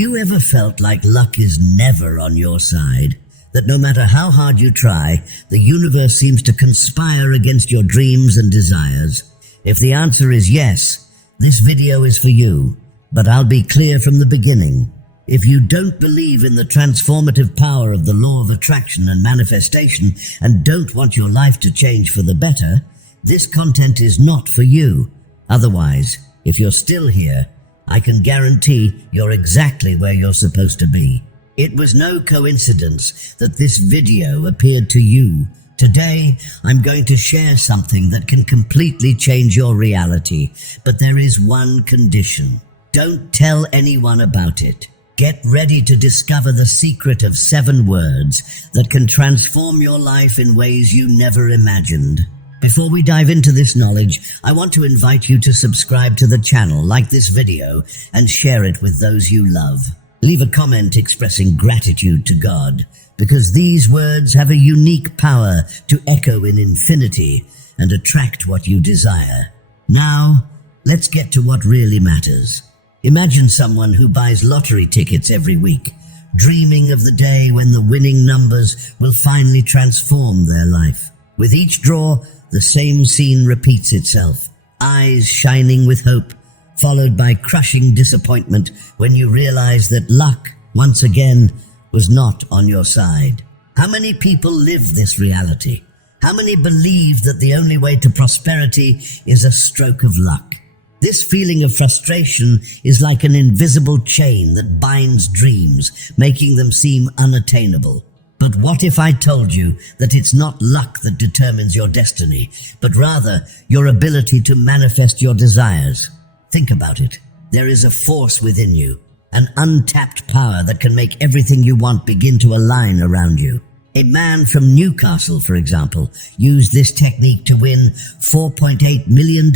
you ever felt like luck is never on your side? That no matter how hard you try, the universe seems to conspire against your dreams and desires? If the answer is yes, this video is for you. But I'll be clear from the beginning. If you don't believe in the transformative power of the law of attraction and manifestation and don't want your life to change for the better, this content is not for you. Otherwise, if you're still here, I can guarantee you're exactly where you're supposed to be. It was no coincidence that this video appeared to you. Today, I'm going to share something that can completely change your reality, but there is one condition. Don't tell anyone about it. Get ready to discover the secret of 7 words that can transform your life in ways you never imagined. Before we dive into this knowledge, I want to invite you to subscribe to the channel, like this video, and share it with those you love. Leave a comment expressing gratitude to God, because these words have a unique power to echo in infinity and attract what you desire. Now, let's get to what really matters. Imagine someone who buys lottery tickets every week, dreaming of the day when the winning numbers will finally transform their life. With each draw, the same scene repeats itself, eyes shining with hope, followed by crushing disappointment when you realize that luck, once again, was not on your side. How many people live this reality? How many believe that the only way to prosperity is a stroke of luck? This feeling of frustration is like an invisible chain that binds dreams, making them seem unattainable. But what if I told you that it's not luck that determines your destiny, but rather your ability to manifest your desires? Think about it. There is a force within you, an untapped power that can make everything you want begin to align around you. A man from Newcastle, for example, used this technique to win $4.8 million in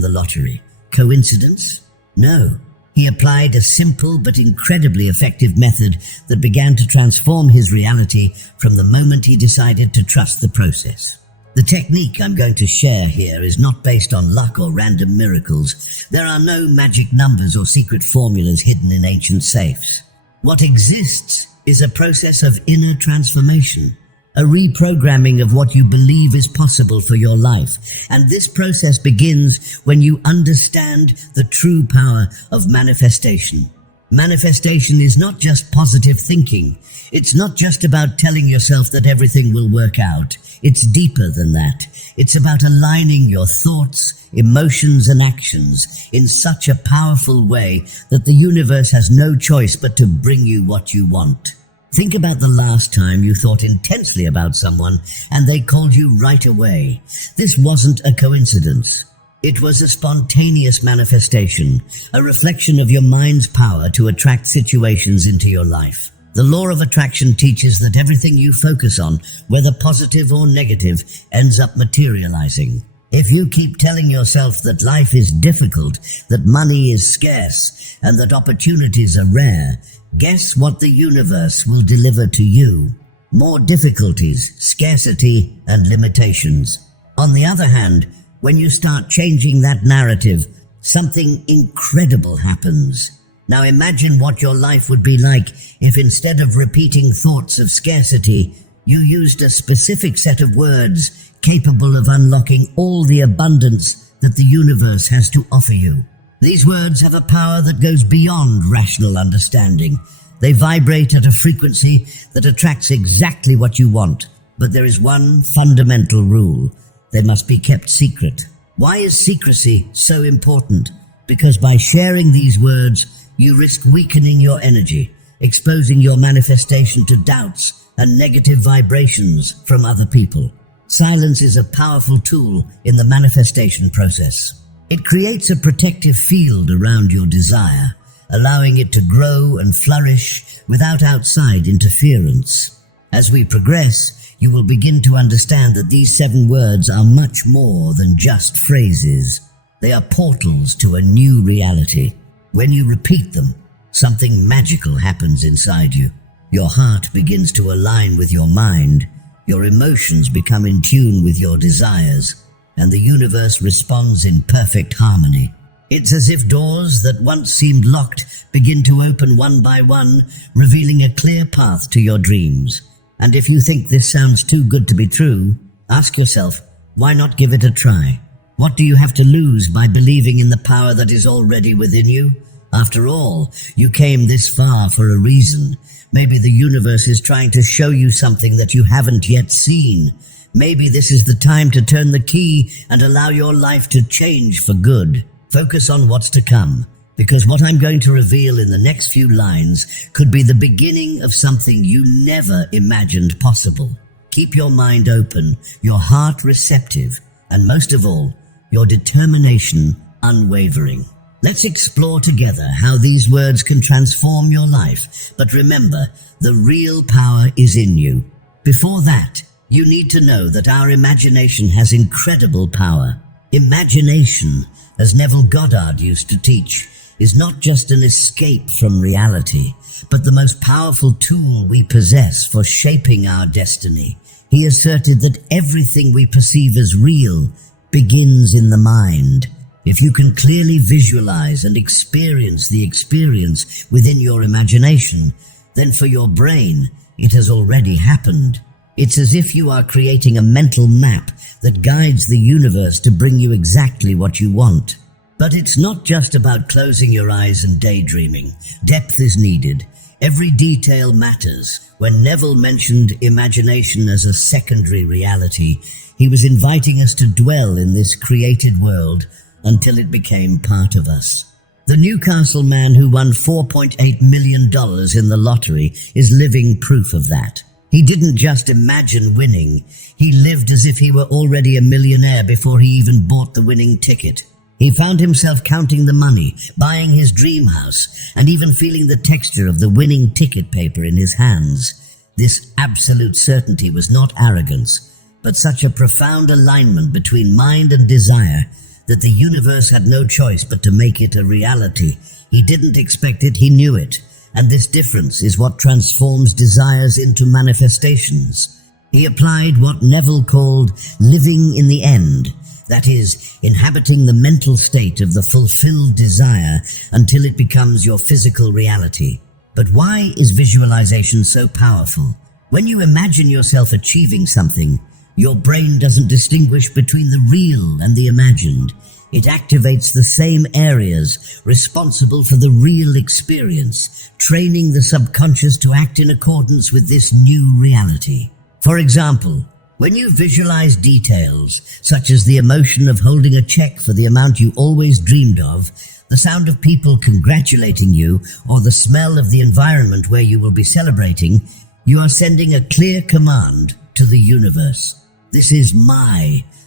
the lottery. Coincidence? No. He applied a simple but incredibly effective method that began to transform his reality from the moment he decided to trust the process. The technique I'm going to share here is not based on luck or random miracles. There are no magic numbers or secret formulas hidden in ancient safes. What exists is a process of inner transformation, a reprogramming of what you believe is possible for your life. And this process begins when you understand the true power of manifestation. Manifestation is not just positive thinking. It's not just about telling yourself that everything will work out. It's deeper than that. It's about aligning your thoughts, emotions, and actions in such a powerful way that the universe has no choice but to bring you what you want. Think about the last time you thought intensely about someone and they called you right away. This wasn't a coincidence. It was a spontaneous manifestation, a reflection of your mind's power to attract situations into your life. The law of attraction teaches that everything you focus on, whether positive or negative, ends up materializing. If you keep telling yourself that life is difficult, that money is scarce, and that opportunities are rare, guess what the universe will deliver to you? More difficulties, scarcity, and limitations. On the other hand, when you start changing that narrative, something incredible happens. Now imagine what your life would be like if instead of repeating thoughts of scarcity, you used a specific set of words capable of unlocking all the abundance that the universe has to offer you. These words have a power that goes beyond rational understanding. They vibrate at a frequency that attracts exactly what you want. But there is one fundamental rule. They must be kept secret. Why is secrecy so important? Because by sharing these words, you risk weakening your energy, exposing your manifestation to doubts and negative vibrations from other people. Silence is a powerful tool in the manifestation process. It creates a protective field around your desire, allowing it to grow and flourish without outside interference. As we progress, you will begin to understand that these 7 words are much more than just phrases. They are portals to a new reality. When you repeat them, something magical happens inside you. Your heart begins to align with your mind, your emotions become in tune with your desires, and the universe responds in perfect harmony. It's as if doors that once seemed locked begin to open one by one, revealing a clear path to your dreams. And if you think this sounds too good to be true, ask yourself, why not give it a try? What do you have to lose by believing in the power that is already within you? After all, you came this far for a reason. Maybe the universe is trying to show you something that you haven't yet seen. Maybe this is the time to turn the key and allow your life to change for good. Focus on what's to come, because what I'm going to reveal in the next few lines could be the beginning of something you never imagined possible. Keep your mind open, your heart receptive, and most of all, your determination unwavering. Let's explore together how these words can transform your life. But remember, the real power is in you. Before that, you need to know that our imagination has incredible power. Imagination, as Neville Goddard used to teach, is not just an escape from reality, but the most powerful tool we possess for shaping our destiny. He asserted that everything we perceive as real begins in the mind. If you can clearly visualize and experience the experience within your imagination, then for your brain, it has already happened. It's as if you are creating a mental map that guides the universe to bring you exactly what you want. But it's not just about closing your eyes and daydreaming. Depth is needed. Every detail matters. When Neville mentioned imagination as a secondary reality, he was inviting us to dwell in this created world until it became part of us. The Newcastle man who won $4.8 million in the lottery is living proof of that. He didn't just imagine winning, he lived as if he were already a millionaire before he even bought the winning ticket. He found himself counting the money, buying his dream house, and even feeling the texture of the winning ticket paper in his hands. This absolute certainty was not arrogance, but such a profound alignment between mind and desire that the universe had no choice but to make it a reality. He didn't expect it, he knew it. And this difference is what transforms desires into manifestations. He applied what Neville called living in the end, that is, inhabiting the mental state of the fulfilled desire until it becomes your physical reality. But why is visualization so powerful? When you imagine yourself achieving something, your brain doesn't distinguish between the real and the imagined. It activates the same areas responsible for the real experience, training the subconscious to act in accordance with this new reality. For example, when you visualize details, such as the emotion of holding a check for the amount you always dreamed of, the sound of people congratulating you, or the smell of the environment where you will be celebrating, you are sending a clear command to the universe.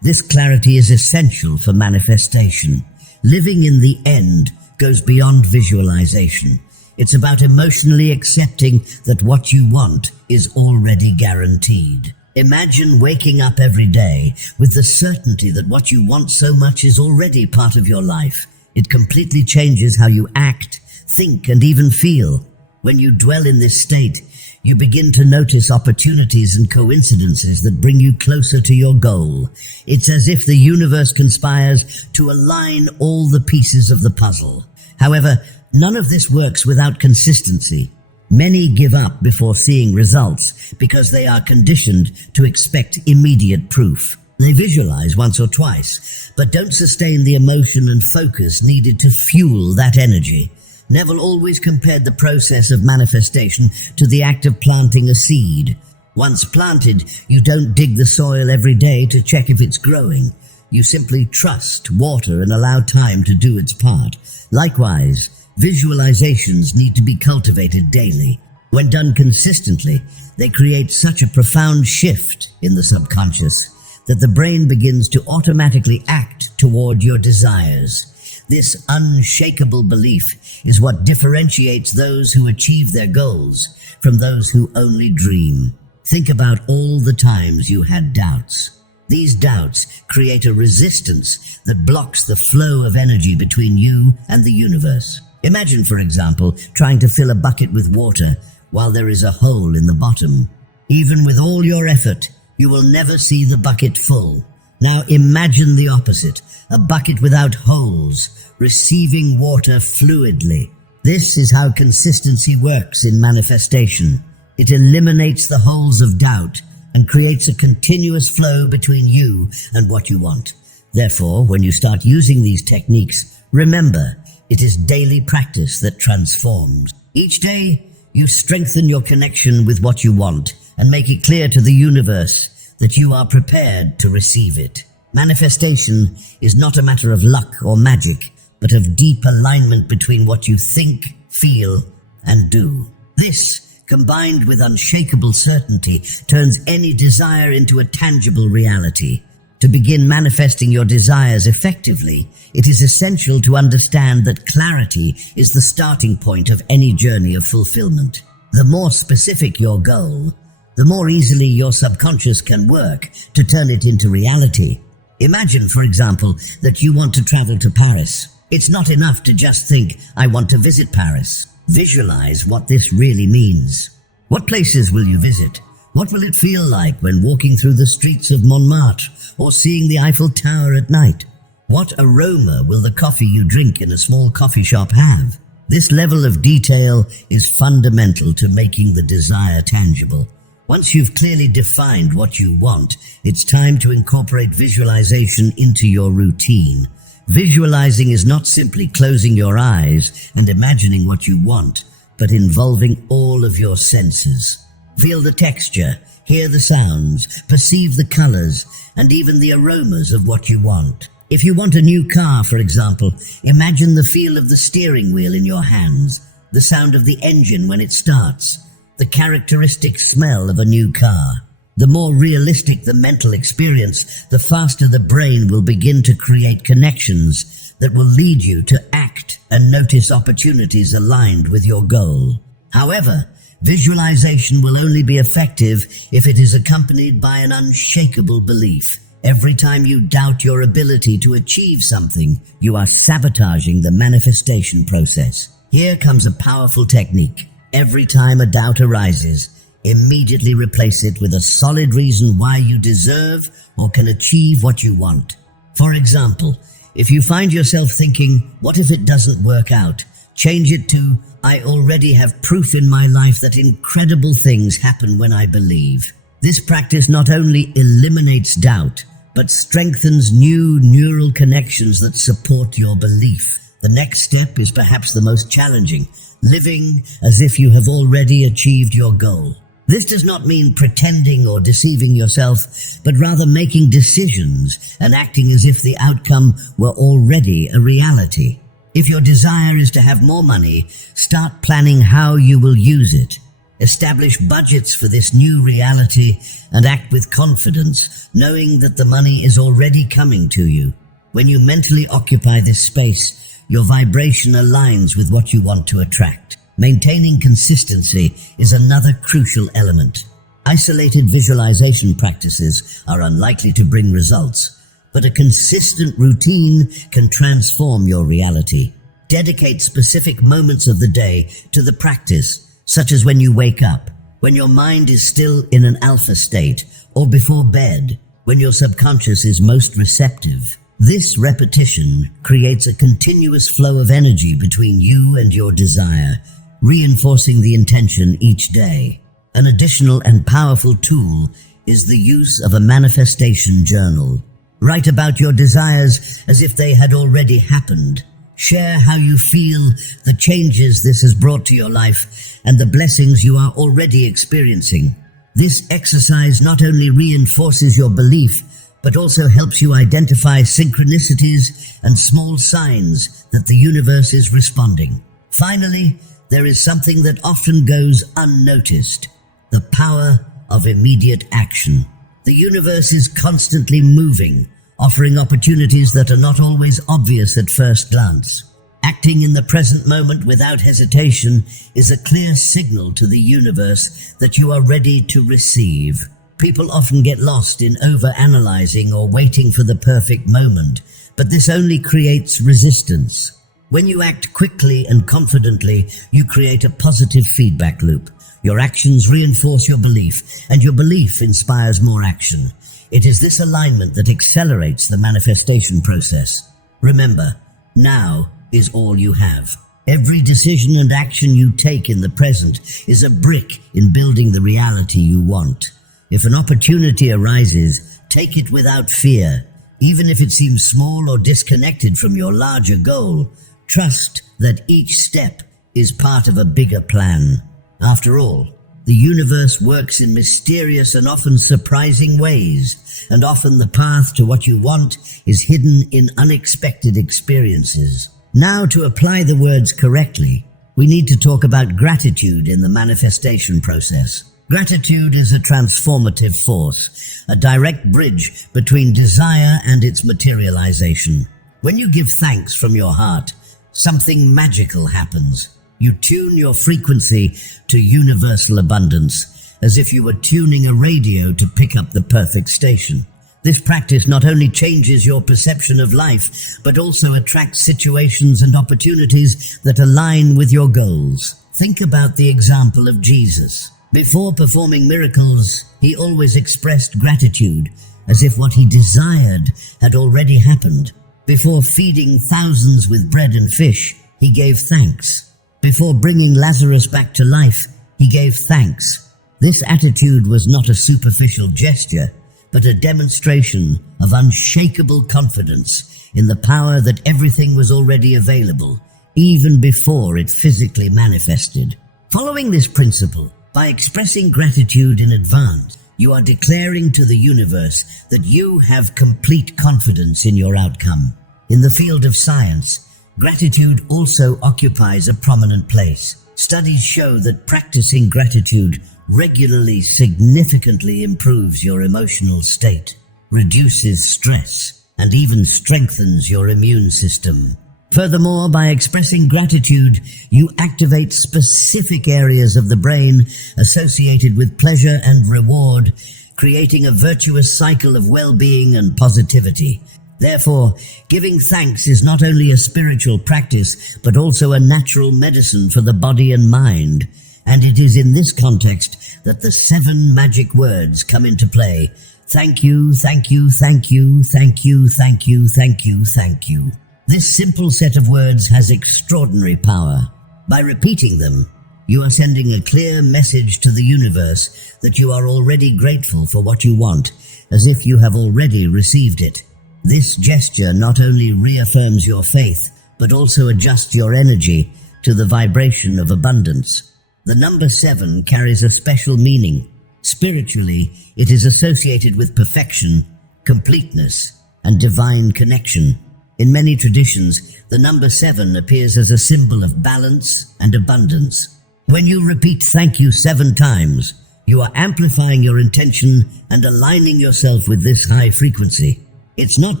This clarity is essential for manifestation. Living in the end goes beyond visualization. It's about emotionally accepting that what you want is already guaranteed. Imagine waking up every day with the certainty that what you want so much is already part of your life. It completely changes how you act, think, and even feel. When you dwell in this state, you begin to notice opportunities and coincidences that bring you closer to your goal. It's as if the universe conspires to align all the pieces of the puzzle. However, none of this works without consistency. Many give up before seeing results because they are conditioned to expect immediate proof. They visualize once or twice, but don't sustain the emotion and focus needed to fuel that energy. Neville always compared the process of manifestation to the act of planting a seed. Once planted, you don't dig the soil every day to check if it's growing. You simply trust, water, and allow time to do its part. Likewise, visualizations need to be cultivated daily. When done consistently, they create such a profound shift in the subconscious that the brain begins to automatically act toward your desires. This unshakable belief is what differentiates those who achieve their goals from those who only dream. Think about all the times you had doubts. These doubts create a resistance that blocks the flow of energy between you and the universe. Imagine, for example, trying to fill a bucket with water while there is a hole in the bottom. Even with all your effort, you will never see the bucket full. Now imagine the opposite, a bucket without holes, receiving water fluidly. This is how consistency works in manifestation. It eliminates the holes of doubt and creates a continuous flow between you and what you want. Therefore, when you start using these techniques, remember, it is daily practice that transforms. Each day, you strengthen your connection with what you want and make it clear to the universe that you are prepared to receive it. Manifestation is not a matter of luck or magic, but of deep alignment between what you think, feel, and do. This, combined with unshakable certainty, turns any desire into a tangible reality. To begin manifesting your desires effectively, it is essential to understand that clarity is the starting point of any journey of fulfillment. The more specific your goal, the more easily your subconscious can work to turn it into reality. Imagine, for example, that you want to travel to Paris. It's not enough to just think, I want to visit Paris. Visualize what this really means. What places will you visit? What will it feel like when walking through the streets of Montmartre or seeing the Eiffel Tower at night? What aroma will the coffee you drink in a small coffee shop have? This level of detail is fundamental to making the desire tangible. Once you've clearly defined what you want, it's time to incorporate visualization into your routine. Visualizing is not simply closing your eyes and imagining what you want, but involving all of your senses. Feel the texture, hear the sounds, perceive the colors, and even the aromas of what you want. If you want a new car, for example, imagine the feel of the steering wheel in your hands, the sound of the engine when it starts, the characteristic smell of a new car. The more realistic the mental experience, the faster the brain will begin to create connections that will lead you to act and notice opportunities aligned with your goal. However, visualization will only be effective if it is accompanied by an unshakable belief. Every time you doubt your ability to achieve something, you are sabotaging the manifestation process. Here comes a powerful technique. Every time a doubt arises, immediately replace it with a solid reason why you deserve or can achieve what you want. For example, if you find yourself thinking, what if it doesn't work out? Change it to, I already have proof in my life that incredible things happen when I believe. This practice not only eliminates doubt, but strengthens new neural connections that support your belief. The next step is perhaps the most challenging, living as if you have already achieved your goal. This does not mean pretending or deceiving yourself, but rather making decisions and acting as if the outcome were already a reality. If your desire is to have more money, start planning how you will use it. Establish budgets for this new reality and act with confidence, knowing that the money is already coming to you. When you mentally occupy this space, your vibration aligns with what you want to attract. Maintaining consistency is another crucial element. Isolated visualization practices are unlikely to bring results, but a consistent routine can transform your reality. Dedicate specific moments of the day to the practice, such as when you wake up, when your mind is still in an alpha state, or before bed, when your subconscious is most receptive. This repetition creates a continuous flow of energy between you and your desire, reinforcing the intention each day. An additional and powerful tool is the use of a manifestation journal. Write about your desires as if they had already happened. Share how you feel, the changes this has brought to your life, and the blessings you are already experiencing. This exercise not only reinforces your belief, but also helps you identify synchronicities and small signs that the universe is responding. Finally, there is something that often goes unnoticed: the power of immediate action. The universe is constantly moving, offering opportunities that are not always obvious at first glance. Acting in the present moment without hesitation is a clear signal to the universe that you are ready to receive. People often get lost in over-analyzing or waiting for the perfect moment, but this only creates resistance. When you act quickly and confidently, you create a positive feedback loop. Your actions reinforce your belief, and your belief inspires more action. It is this alignment that accelerates the manifestation process. Remember, now is all you have. Every decision and action you take in the present is a brick in building the reality you want. If an opportunity arises, take it without fear. Even if it seems small or disconnected from your larger goal, trust that each step is part of a bigger plan. After all, the universe works in mysterious and often surprising ways, and often the path to what you want is hidden in unexpected experiences. Now, to apply the words correctly, we need to talk about gratitude in the manifestation process. Gratitude is a transformative force, a direct bridge between desire and its materialization. When you give thanks from your heart, something magical happens. You tune your frequency to universal abundance, as if you were tuning a radio to pick up the perfect station. This practice not only changes your perception of life, but also attracts situations and opportunities that align with your goals. Think about the example of Jesus. Before performing miracles, he always expressed gratitude, as if what he desired had already happened. Before feeding thousands with bread and fish, he gave thanks. Before bringing Lazarus back to life, he gave thanks. This attitude was not a superficial gesture, but a demonstration of unshakable confidence in the power that everything was already available, even before it physically manifested. Following this principle, by expressing gratitude in advance, you are declaring to the universe that you have complete confidence in your outcome. In the field of science, gratitude also occupies a prominent place. Studies show that practicing gratitude regularly significantly improves your emotional state, reduces stress, and even strengthens your immune system. Furthermore, by expressing gratitude, you activate specific areas of the brain associated with pleasure and reward, creating a virtuous cycle of well-being and positivity. Therefore, giving thanks is not only a spiritual practice, but also a natural medicine for the body and mind. And it is in this context that the 7 magic words come into play. Thank you, thank you, thank you, thank you, thank you, thank you, thank you. This simple set of words has extraordinary power. By repeating them, you are sending a clear message to the universe that you are already grateful for what you want, as if you have already received it. This gesture not only reaffirms your faith, but also adjusts your energy to the vibration of abundance. The number 7 carries a special meaning. Spiritually, it is associated with perfection, completeness, and divine connection. In many traditions, the number 7 appears as a symbol of balance and abundance. When you repeat thank you 7 times, you are amplifying your intention and aligning yourself with this high frequency. It's not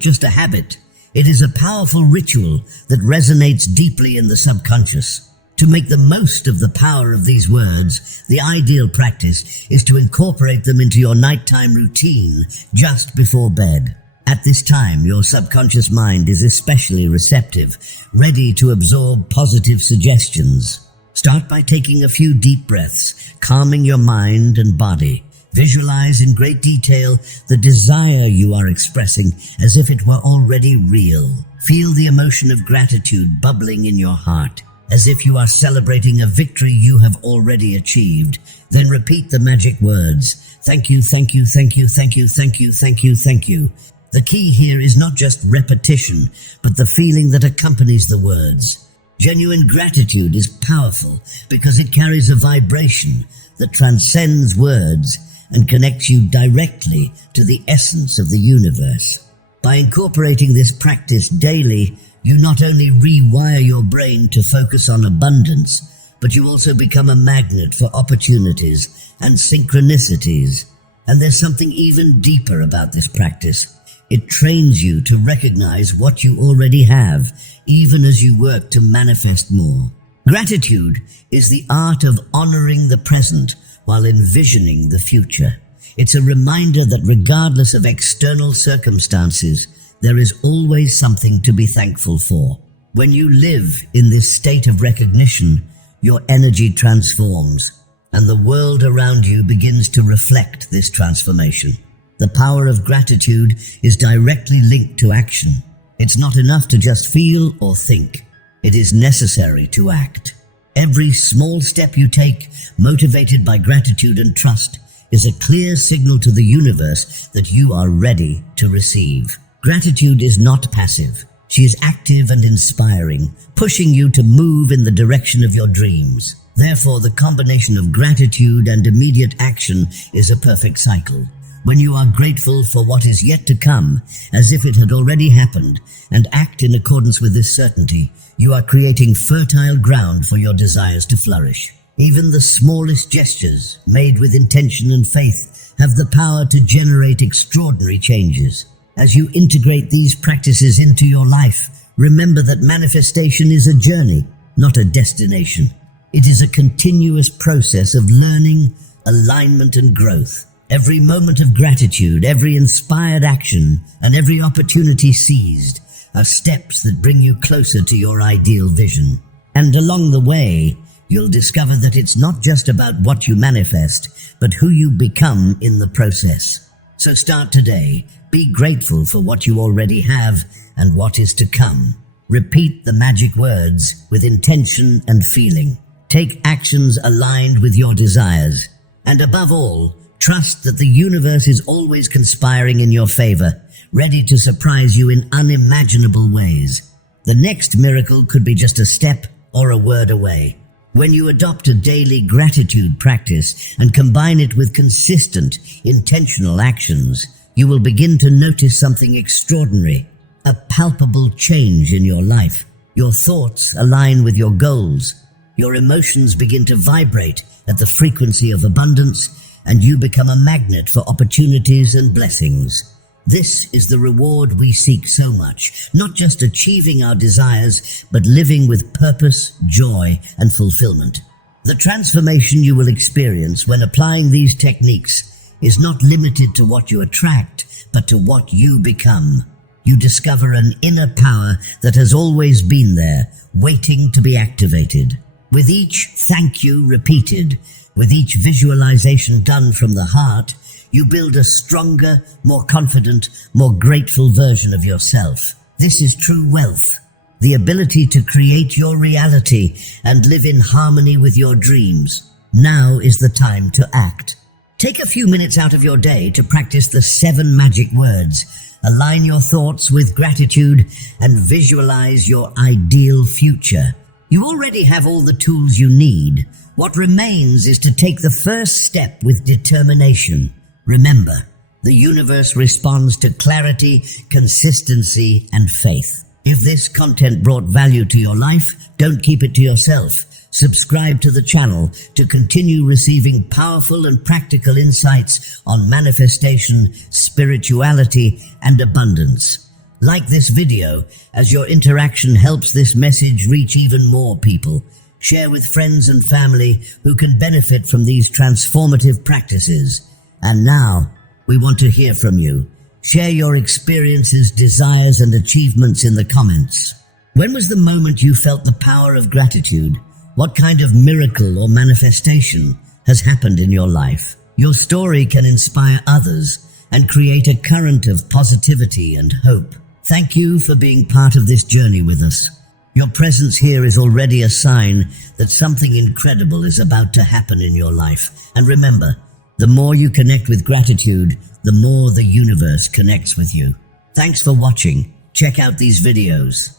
just a habit, it is a powerful ritual that resonates deeply in the subconscious. To make the most of the power of these words, the ideal practice is to incorporate them into your nighttime routine just before bed. At this time, your subconscious mind is especially receptive, ready to absorb positive suggestions. Start by taking a few deep breaths, calming your mind and body. Visualize in great detail the desire you are expressing as if it were already real. Feel the emotion of gratitude bubbling in your heart, as if you are celebrating a victory you have already achieved. Then repeat the magic words. Thank you, thank you, thank you, thank you, thank you, thank you, thank you. The key here is not just repetition, but the feeling that accompanies the words. Genuine gratitude is powerful because it carries a vibration that transcends words and connects you directly to the essence of the universe. By incorporating this practice daily, you not only rewire your brain to focus on abundance, but you also become a magnet for opportunities and synchronicities. And there's something even deeper about this practice. It trains you to recognize what you already have, even as you work to manifest more. Gratitude is the art of honoring the present while envisioning the future. It's a reminder that regardless of external circumstances, there is always something to be thankful for. When you live in this state of recognition, your energy transforms, and the world around you begins to reflect this transformation. The power of gratitude is directly linked to action. It's not enough to just feel or think. It is necessary to act. Every small step you take, motivated by gratitude and trust, is a clear signal to the universe that you are ready to receive. Gratitude is not passive. She is active and inspiring, pushing you to move in the direction of your dreams. Therefore, the combination of gratitude and immediate action is a perfect cycle. When you are grateful for what is yet to come, as if it had already happened, and act in accordance with this certainty, you are creating fertile ground for your desires to flourish. Even the smallest gestures, made with intention and faith, have the power to generate extraordinary changes. As you integrate these practices into your life, remember that manifestation is a journey, not a destination. It is a continuous process of learning, alignment, and growth. Every moment of gratitude, every inspired action, and every opportunity seized are steps that bring you closer to your ideal vision. And along the way, you'll discover that it's not just about what you manifest, but who you become in the process. So start today. Be grateful for what you already have and what is to come. Repeat the magic words with intention and feeling. Take actions aligned with your desires. And above all, trust that the universe is always conspiring in your favor, ready to surprise you in unimaginable ways. The next miracle could be just a step or a word away. When you adopt a daily gratitude practice and combine it with consistent, intentional actions, you will begin to notice something extraordinary, a palpable change in your life. Your thoughts align with your goals. Your emotions begin to vibrate at the frequency of abundance, and you become a magnet for opportunities and blessings. This is the reward we seek so much, not just achieving our desires, but living with purpose, joy, and fulfillment. The transformation you will experience when applying these techniques is not limited to what you attract, but to what you become. You discover an inner power that has always been there, waiting to be activated. With each thank you repeated, with each visualization done from the heart, you build a stronger, more confident, more grateful version of yourself. This is true wealth, the ability to create your reality and live in harmony with your dreams. Now is the time to act. Take a few minutes out of your day to practice the 7 magic words. Align your thoughts with gratitude and visualize your ideal future. You already have all the tools you need. What remains is to take the first step with determination. Remember, the universe responds to clarity, consistency, and faith. If this content brought value to your life, don't keep it to yourself. Subscribe to the channel to continue receiving powerful and practical insights on manifestation, spirituality, and abundance. Like this video, as your interaction helps this message reach even more people. Share with friends and family who can benefit from these transformative practices. And now, we want to hear from you. Share your experiences, desires, and achievements in the comments. When was the moment you felt the power of gratitude? What kind of miracle or manifestation has happened in your life? Your story can inspire others and create a current of positivity and hope. Thank you for being part of this journey with us. Your presence here is already a sign that something incredible is about to happen in your life. And remember, the more you connect with gratitude, the more the universe connects with you. Thanks for watching. Check out these videos.